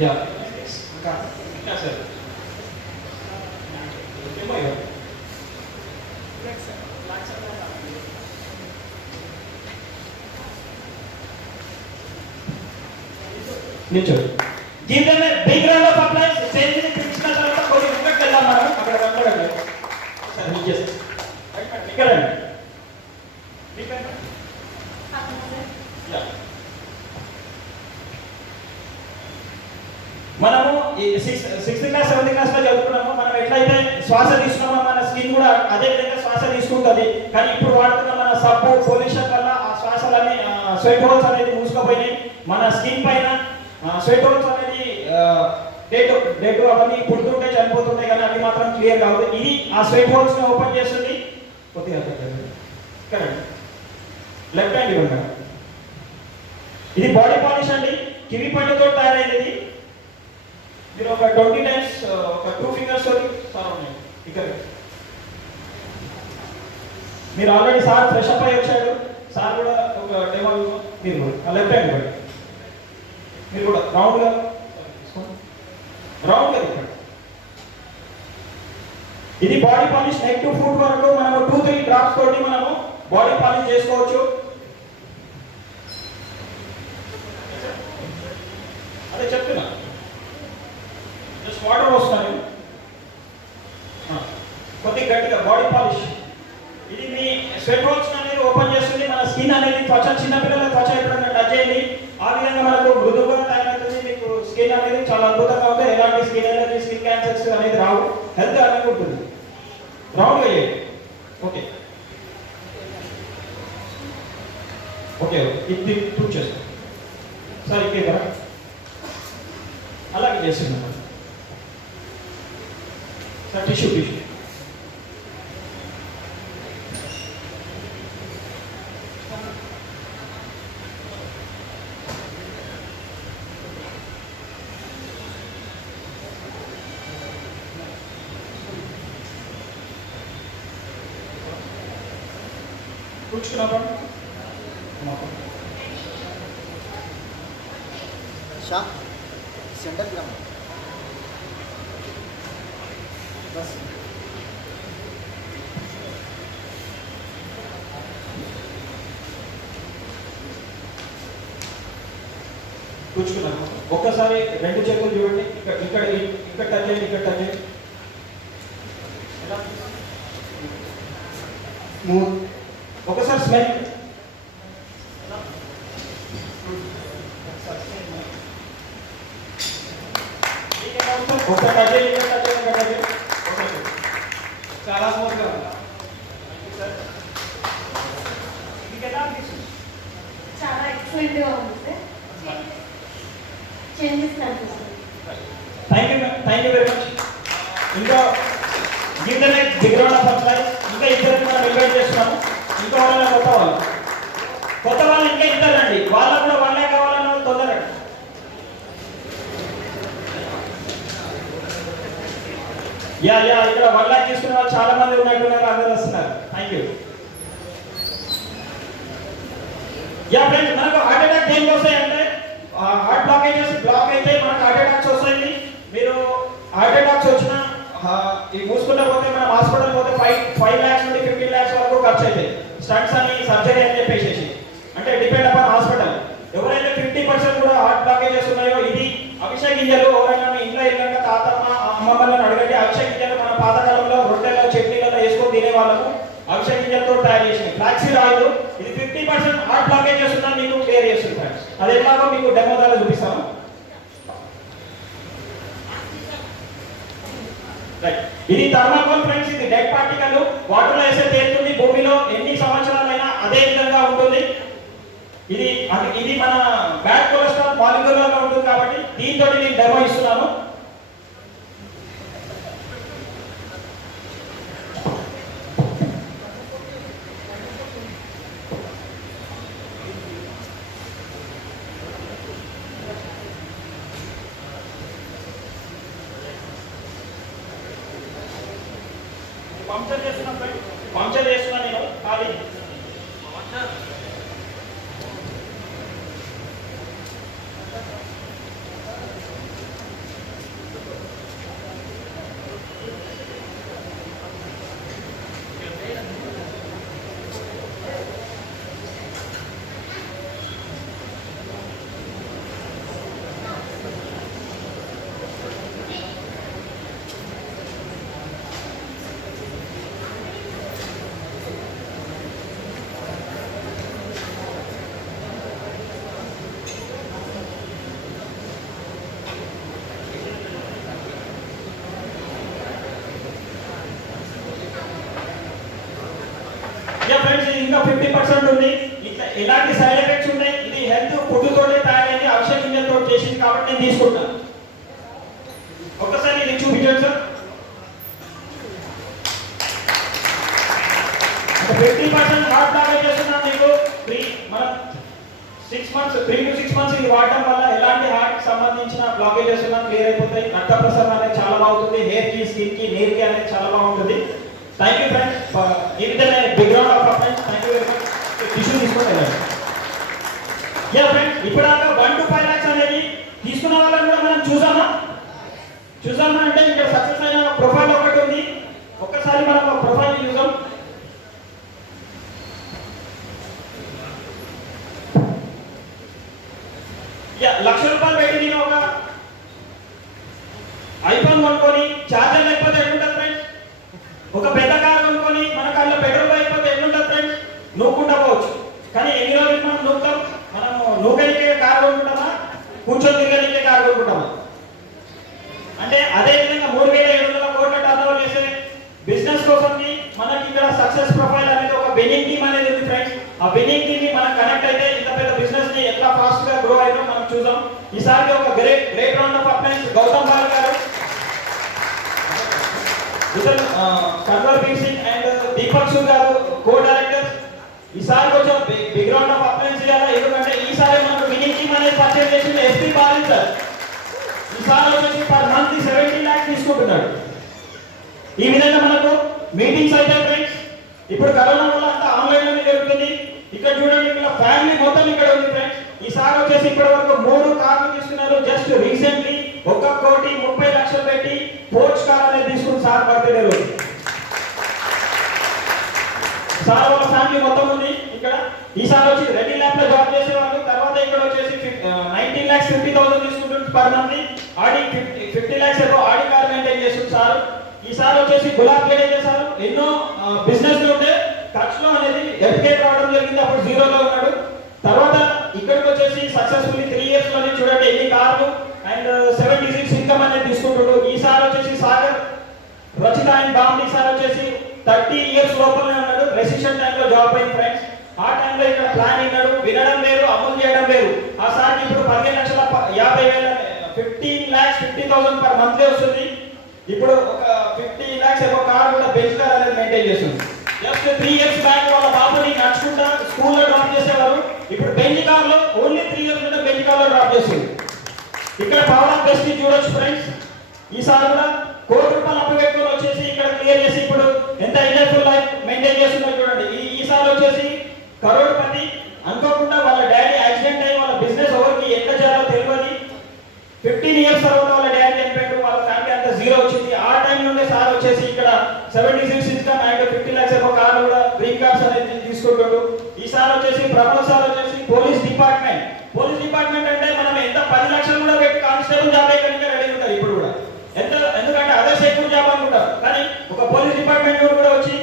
Yeah. Enggak, sir. Coba ya. Nicho. Give them a big round of applause. Stage ni పిలిచిన తర్వాత కొద్ది ముందుకు వెళ్దాం మనం. అక్కడ వెళ్తాం. సర్ నిజే. ఇక్కడ మనము ఈ 6th క్లాస్ 7th క్లాస్ లో చదువుకున్నాము. మనం ఎట్లయితే శ్వాస తీసుకున్నామో మన స్కిన్ కూడా అదే విధంగా శ్వాస తీసుకుంటుంది. కానీ ఇప్పుడు వాడుతున్న మన సబ్బు పొల్యూషన్ వల్ల ఆ శ్వాసలన్నీ స్వెట్ హోల్స్ అనేది మూసుకుపోయినాయి. మన స్కిన్ పైన స్వెట్ హోల్స్ అనేది డేట్ అవన్నీ పుడుతుంటే చనిపోతుంటాయి, కానీ అవి మాత్రం క్లియర్ కావు. ఇది ఆ స్వెట్ హోల్స్ ని ఓపెన్ చేస్తుంది. కొద్దిగా కరెక్ట్. లెఫ్ట్ హ్యాండ్ ఇవ్వండి. ఇది బాడీ పాలిష్ అండి, కివి పండుతో తయారైనది. మీరు ఒక 20 టైమ్స్ ఒక 2 ఫింగర్స్ తోటి ఇక్కడ మీరు ఆల్రెడీ సార్ ఫ్రెష్ అప్ అయ్యి వచ్చాడు. సార్ కూడా ఒక డెమో మీరు కూడా లెఫ్ట్ హ్యాండ్ ఇవ్వండి. మీరు కూడా రౌండ్గా ఇక్కడ. ఇది body polish neck to foot వరకు మనము 2-3 డ్రాప్స్ తోటి మనము బాడీ పాలిష్ చేసుకోవచ్చు. అదే చెప్తున్నా, జస్ట్ వాటర్ పోస్తాను కొద్ది గట్టిగా బాడీ పాలిష్. ఇది మీ స్వెట్ హోల్స్ అనేది ఓపెన్ చేస్తుంది. మన స్కిన్ అనేది త్వచ, చిన్నపిల్లల త్వచ ఎప్పుడైనా టచ్ చేయండి ఆ విధంగా మనకు మృదువుగా తయారవుతుంది. మీకు స్కిన్ అనేది చాలా అద్భుతంగా ఉంటుంది. ఎలాంటి స్కిన్ ఎలర్జీ, స్కిన్ క్యాన్సర్స్ అనేది రావు. హెల్త్ అనేది ఉంటుంది. రౌండ్గా చేయండి. ఓకే ఓకే ఇది టూ చేస్తాం సార్. ఇంకే కదా అలాగే చేస్తున్నాం సార్. టిష్యూ कुछ करना शाह सेंटर ग्राम बस కూర్చున్నా. ఒక్కసారి 2 చేతులు చూడండి. ఇక్కడ టచ్ చేయండి, ఇక్కడ టచ్ చేయండి. ఒకసారి స్మెల్ చాలా స్మూత్గా చాలా ఎక్సలెంట్ గా ఉంది సార్. చేంజెస్ కనిపిస్తుంది. Thank you very much. ఇంకా internet big round of applause. ఇంకా ఇద్దరు మనం ఇన్వైట్ చేస్తున్నాము. ఇంకా వాళ్ళ కొత్త వాళ్ళు ఇంకా ఇద్దరండి. వాళ్ళకు కూడా వాళ్ళే కావాలన్న తొందరగా. యా ఇక్కడ 1 లాక్ తీసుకున్న వాళ్ళు చాలా మంది ఉన్నట్టున్నారు. అందరూ వస్తున్నారు. Thank you. యా ఫ్రెండ్స్, మనకు హార్ట్ అటాక్ దేనికి వస్తాయంటే హార్ట్ బ్లాక్ అయితే మనకు హార్ట్ అటాక్స్ వస్తాయి. మీరు హార్ట్ అటాక్స్ వచ్చిన ఈ మూసుకుంటూ పోతే మనం హాస్పిటల్ పోతే 5 lakhs నుండి 15 lakhs వరకు ఖర్చు అవుతాయి. స్టంట్స్ అని, సర్జరీ అని చెప్పేసి. అంటే డిపెండ్ అపాన్ హాస్పిటల్. ఎవరైతే 50% కూడా ఫ్లాక్సీడ్ ఆయిల్ ఇది 50% హార్ట్ బ్లాకేజ్ చేస్తున్నా మీకు క్లియర్ చేస్తుంది ఫ్రెండ్స్. అది ఎలాగో మీకు డెమో ద్వారా చూపిస్తాను. ఇది థర్మాకోల్ ఫ్రెండ్స్. ఇది డెడ్ పార్టికల్ వాటర్ లో వేసే తేలుతుంది, భూమిలో ఎన్ని సంవత్సరాలైనా అదే విధంగా ఉంటుంది. ఇది మన బ్యాడ్ కొలెస్ట్రాల్ మాలిక్యులర్ గా ఉంటుంది కాబట్టి దీంతో నేను డెమో ఇస్తున్నాను. పంక్చర్ చేస్తున్నా నేను ఖాళీ. ఫ్రెండ్స్ ఇది ఇంకా 50% ఉంది. ఇట్లా ఎలాంటి సైడ్ ఎఫెక్ట్స్ ఉన్నాయి, ఇది హెల్త్ ఫుడ్ తోటే తయారైంది, అవిసె గింజలతో చేసింది కాబట్టి నేను తీసుకుంటాను. ఒక్కసారి ఇది చూపించండి సార్. 50% హార్ట్ బ్లాకేజ్ చేస్తున్నాను మీకు. మనం 3 to 6 months ఇది వాడటం వల్ల ఎలాంటి హార్ట్ కి సంబంధించిన బ్లాకేజెస్ ఉన్నా క్లియర్ అయిపోతాయి. రక్త ప్రసరణ అనేది చాలా బాగుంటుంది. హెయిర్ కి, స్కిన్ కి, నెయిల్ కి అనేది చాలా బాగుంటుంది. Thank you friends. ఈ విధంగా background of friends. Thank you very much. Tissue తీసుకోండి. యా ఫ్రెండ్స్, ఇప్పటిదాకా 1 to 5 lakhs అనేది తీసుకున్న వాళ్ళని కూడా మనం చూసామా అంటే ఇక్కడ సక్సెస్ అయిన ప్రొఫైల్ ఒకటి ఉంది. ఒక్కసారి మనం ప్రొఫైల్ చూద్దాం. ₹1,00,000 పెట్టి నేను ఒక ఐఫోన్ కొనుక్కొని చార్జర్ లేకపోతే ఎట్లుంటుంది ఫ్రెండ్స్? ఒక పెద్ద కార్ కొనుక్కొని మన కార్లో పెట్రోల్ అయిపోతే ఎట్లుంటుంది ఫ్రెండ్స్? నూక్కుంటా పోవచ్చు. కానీ ఎన్ని రోజులు మనం నూకుతాం? మనము నూకనికే కార్ కొనుక్కుంటామా, కూర్చొని తిరగనికే కార్ కొనుక్కుంటామా? అంటే అదే విధంగా 3,700 కోట్ల టర్నోవర్ చేసే బిజినెస్ కోసం మనకి ఇక్కడ సక్సెస్ ప్రొఫైల్ అనేది ఒక విన్నింగ్ టీమ్ అనేది ఉంది ఫ్రెండ్స్. ఆ విన్నింగ్ టీమ్ ని మనం కనెక్ట్ అయితే ఇంత పెద్ద బిజినెస్ ని ఎట్లా ఫాస్ట్ గా గ్రో అయ్యిందో మనం చూద్దాం. ఈసారి ఒక great round of applause Gautam Bal గారు, కన్వర్ బీ సింగ్ అండ్ దీపక్ సూద్ గారు కో డైరెక్టర్స్. ఈసారి కొంచెం బిగ్ రౌండ్ ఆఫ్ అప్లైన్స్ ఇవ్వాలి. ఎందుకంటే ఈసారి మనకు విన్నింగ్ టీమ్ అనేది పర్చేజ్ చేసింది ఎస్పీ బాలిన్ సార్. ఈసారి వచ్చేసి పర్ మంత్ 70 lakhs తీసుకుంటున్నాడు. ఈ విధంగా మనకు మీటింగ్స్ అయితే ఫ్రెండ్స్ ఇప్పుడు కరోనా వల్ల అంతా ఆన్లైన్ లోనే జరుగుతుంది. ఇక్కడ చూడండి, ఇక్కడ ఫ్యామిలీ మొత్తం ఇక్కడ ఉంది ఫ్రెండ్స్. ఈసారి వచ్చేసి ఇప్పటి వరకు 3 కార్లు తీసుకున్నారు. జస్ట్ రీసెంట్లీ 1,30,00,000 పెట్టి పోర్చ్ కార్ అనేది తీసుకుని సార్ బర్త్డే రోజు. సార్ వాళ్ళ ఫ్యామిలీ మొత్తం ఉంది ఇక్కడ. ఈసారి వచ్చి రెడ్డి ల్యాబ్ లో జాబ్ చేసేవాళ్ళు. తర్వాత ఇక్కడ వచ్చేసి 19,50,000 తీసుకుంటుంది పర్ మంత్. ఆడి 50 lakhs ఏదో ఆడి కార్ మెయింటైన్ చేస్తుంది సార్. ఈసారి వచ్చేసి గులాబ్ గేట్ చేశారు. ఎన్నో బిజినెస్ లో ఉంటే టచ్ లో అనేది ఎఫ్కేట్ రావడం జరిగింది. అప్పుడు 0లో ఉన్నాడు. తర్వాత ఇక్కడికి వచ్చేసి సక్సెస్ఫుల్లీ 3 years లోనే చూడండి ఎన్ని కార్లు అండ్ 7 digits ఇన్కమ్ అనేది తీసుకుంటాడు. ఈసారి వచ్చేసి సాగర్, రచిత అండ్ బామ్ ఈసారి వచ్చేసి 30 years లోపలనే ఉన్నాడు. రెసిషన్ టైంలో జాబ్ అయింది ఫ్రెండ్స్. ఆ టైంలో ఇక్కడ ప్లాన్ అయినాడు. వినడం వేరు, అమలు చేయడం వేరు. ఆ సార్కి ఇప్పుడు 15,50,000 15,50,000 పర్ మంత్లీ వస్తుంది. ఇప్పుడు ఒక 50 lakhs ఏమో కార్ కూడా బెంచ్ కార్ అనేది మెయింటైన్ చేస్తుంది. జస్ట్ 3 years బ్యాక్ వాళ్ళ బాబుని నడుచుకుంటా స్కూల్లో డ్రాప్ చేసేవారు. ఇప్పుడు బెంచ్ కార్ లో ఓన్లీ 3 years ఉంటే బెంచ్ కార్ లో డ్రాప్ చేస్తుంది. ఇక్కడ పవర్ ఆఫ్ బెస్ట్ చూడొచ్చు ఫ్రెండ్స్. ఈసారి కూడా ₹1,00,00,000 అప్పు పెట్టుకొని వచ్చేసి ఇక్కడ క్లియర్ చేసి ఇప్పుడు ఎంత ఎంజాయ్ఫుల్ లైఫ్ మెయింటైన్ చేస్తున్నారు చూడండి. ఈసారి వచ్చేసి కరోడ్పతి. అనుకోకుండా వాళ్ళ డాడీ యాక్సిడెంట్ అయ్యి వాళ్ళ బిజినెస్ ఎవరికి ఎట్లా చేయాలో తెలియదు. 15 years తర్వాత వాళ్ళ డాడీ చనిపోయాడు. వాళ్ళ ఫ్యామిలీ అంతా 0 వచ్చింది. ఆ టైం నుండే సార్ వచ్చేసి ఇక్కడ 76 ఇన్కమ్ అండ్ 50 lakhs ఏమో కార్ కూడా డ్రీమ్ కార్స్ అనేది తీసుకుంటాడు. ఈసారి వచ్చేసి ప్రమోద్ సార్ వచ్చేసి పోలీస్ డిపార్ట్మెంట్ అంటే మనం ఎంత 10 లక్షలు కూడా పెట్టి కానిస్టేబుల్ జాబ్ ఎక్కడికి రెడీ ఉంటారు ఇప్పుడు కూడా. ఎందుకంటే అదే సెక్యూర్ జాబ్ అనుకుంటారు. కానీ ఒక పోలీస్ డిపార్ట్మెంట్ కూడా వచ్చి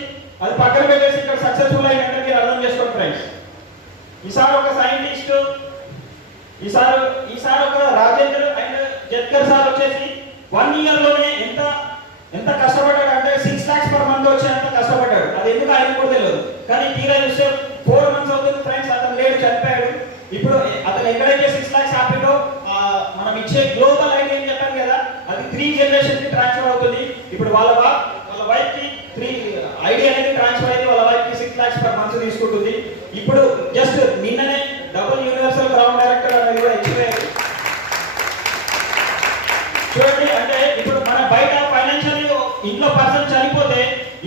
అది పక్క పక్కన పెట్టేసి ఇక్కడ సక్సెస్ఫుల్ అయినట్టు మీరు అర్థం చేసుకోండి ఫ్రెండ్స్. ఈసారి ఒక సైంటిస్ట్, ఈసారి ఒక రాజేంద్ర అండ్ జట్కర్ సార్ వచ్చేసి 1 ఇయర్ లోనే ఎంత కష్టపడ్డాడు అంటే 6 lakhs per month వచ్చేంత కష్టపడ్డాడు. అది ఎందుకు ఆయన కూడా తెలియదు. కానీ తీరా చూస్తే 4 months అవుతుంది ఫ్రెండ్స్, అతను లేడు, చనిపోయాడు. ఇప్పుడు అతను ఎక్కడైతే 6 lakhs ఆపిండో మనం ఇచ్చే గ్లోబల్ ఐడి అని చెప్పాను కదా, అది 3 జనరేషన్ కి ట్రాన్స్ఫర్ అవుతుంది. ఇప్పుడు వాళ్ళ వైఫ్ కి 3 ఐడి అనేది ట్రాన్స్ఫర్ అయింది, వాళ్ళ వైఫ్ కి 6 lakhs per month తీసుకుంటుంది. ఇప్పుడు జస్ట్ నిన్ననే డబుల్ యూనివర్సల్ గ్రౌండ్ డైరెక్టర్ అనేది కూడా ఇచ్చిపోయారు. చూడండి, అంటే ఇప్పుడు మన బయట ఫైనాన్షియల్లీ ఇంట్లో పర్సన్ చనిపోతే,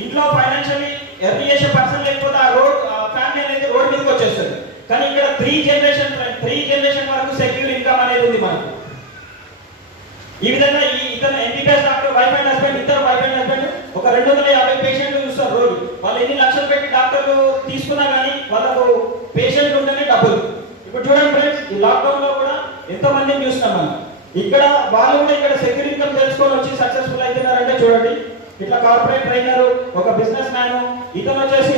ఇంట్లో ఫైనాన్షియల్లీ ఎర్న్ చేసే పర్సన్ లేకపోతే ఆ ఫ్యామిలీ అనేది రోడ్ మీదకి వచ్చేస్తుంది. కానీ ఇక్కడ 3 జనరేషన్ వరకు సెక్యూర్ ఇన్కమ్ అనేది ఉంది మనకు. ఈ విధంగా ఇతను MBBS doctor, wife and husband, ఇద్దరు వైఫ్ అండ్ హస్బెండ్ ఒక 250 పేషెంట్లు చూస్తారు రోజు. వాళ్ళు ఎన్ని లక్షలు పెట్టి డాక్టర్లు తీసుకున్నా కానీ వాళ్ళకు పేషెంట్లు ఉంటేనే డబ్బులు. ఇప్పుడు చూడండి ఫ్రెండ్స్, ఈ లాక్డౌన్ లో కూడా ఎంతో మందిని చూస్తున్నాం మనం. ఇక్కడ వాళ్ళు కూడా ఇక్కడ సెక్యూర్ ఇన్కమ్ తెలుసుకొని వచ్చి సక్సెస్ఫుల్ అవుతున్నారంటే చూడండి. ఇట్లా కార్పొరేట్ ట్రైనర్, ఒక బిజినెస్ మ్యాన్, ఇతను వచ్చేసి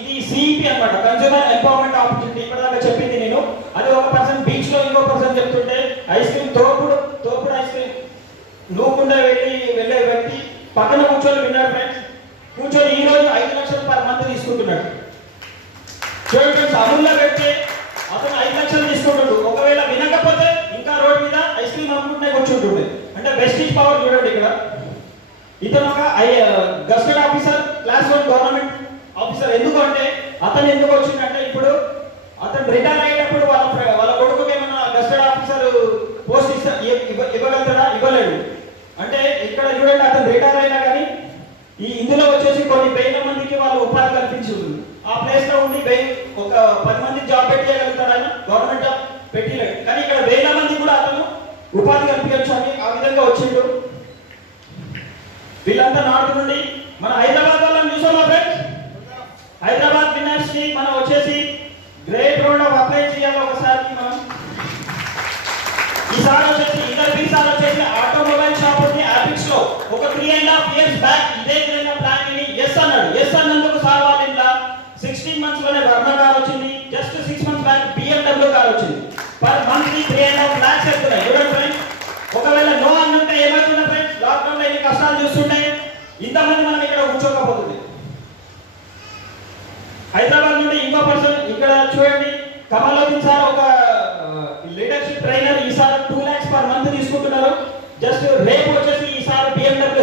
ఇది సిఇపి అన్నమాట, కన్స్యూమర్ ఎంపవర్మెంట్ ఆపర్చునిటీ. ఇప్పటిదాకా చెప్పింది నేను. అది ఒక పర్సన్ బీచ్ లో ఇంకో పర్సన్ చెప్తుంటే ఐస్ క్రీమ్ తోపుడు ఐస్ క్రీమ్ నూకుండా వెళ్ళే వ్యక్తి పక్కన కూర్చొని విన్నాడు ఫ్రెండ్స్. కూర్చొని ఈ రోజు 5 లక్షలు per month తీసుకుంటున్నాడు. చూడండి ఫ్రెండ్స్, అమూల్లో పెడితే అతను 5 లక్షలు తీసుకుంటాడు. ఒకవేళ వినకపోతే ఇంకా రోడ్ మీద ఐస్ క్రీమ్ అమ్ముకుంటే కూర్చుంటుండే. అంటే వెస్టీజ్ పవర్ చూడండి ఇక్కడ. ఇతను ఒక gazetted officer, class 1 government officer. ఎందుకంటే అతను ఎందుకు వచ్చిందంటే, ఇప్పుడు అతను రిటైర్ అయ్యేటప్పుడు వాళ్ళ కొడుకుకి ఏమన్నా గస్టెడ్ ఆఫీసర్ పోస్ట్ ఇవ్వగలుగుతాడా? ఇవ్వలేడు. అంటే ఇక్కడ చూడండి, అతను రిటైర్ అయినా కానీ ఇందులో వచ్చేసి కొన్ని వేల మందికి వాళ్ళు ఉపాధి కల్పించుంది. ఆ ప్లేస్ లో ఉండి ఒక 10 మందికి జాబ్ పెట్టేయగలుగుతాడు ఆయన, గవర్నమెంట్ జాబ్ పెట్టలేడు. కానీ ఇక్కడ వేల మంది కూడా అతను ఉపాధి కల్పించచ్చు అని ఆ విధంగా వచ్చిండు. వీళ్ళంతా నార్త్ నుండి మన హైదరాబాద్ వాళ్ళని చూసామా ఫ్రెండ్స్? హైదరాబాద్ విన్నర్స్ కి మనం వచ్చేసి గ్రేట్ రౌండ్ ఆఫ్ అప్లై చేయాలి ఒకసారి మనం. ఈసారి వచ్చేసి ఈసారి వచ్చేసి ఆటోమొబైల్ షాప్ ఉంది ఆపిక్స్ లో. ఒక 3.5 years బ్యాక్ ఇదే విధంగా ప్లాన్ ని ఎస్ అన్నాడు. ఎస్ అన్నందుకు సార్ వాళ్ళ ఇంట్లో 16 months లోనే వర్మ కార్ వచ్చింది. Just 6 months back BMW car వచ్చింది. పర్ మంత్ 3.5 lakhs అవుతున్నాయి. చూడండి ఫ్రెండ్స్, ఒకవేళ నో అనుంటే ఏమవుతుందో ఫ్రెండ్స్, లాక్డౌన్ లో ఎన్ని కష్టాలు చూస్తుంటే ఇంతమంది మనం ఇక్కడ కూర్చోకపోతుంది. హైదరాబాద్ నుండి ఇంకో పర్సన్ ఇక్కడ చూడండి, కమలోద్దీన్ సార్ ఒక లీడర్షిప్ ట్రైనర్. ఈసారి 2 lakhs per month తీసుకుంటున్నారు. జస్ట్ రేపు వచ్చేసి ఈసారి BMW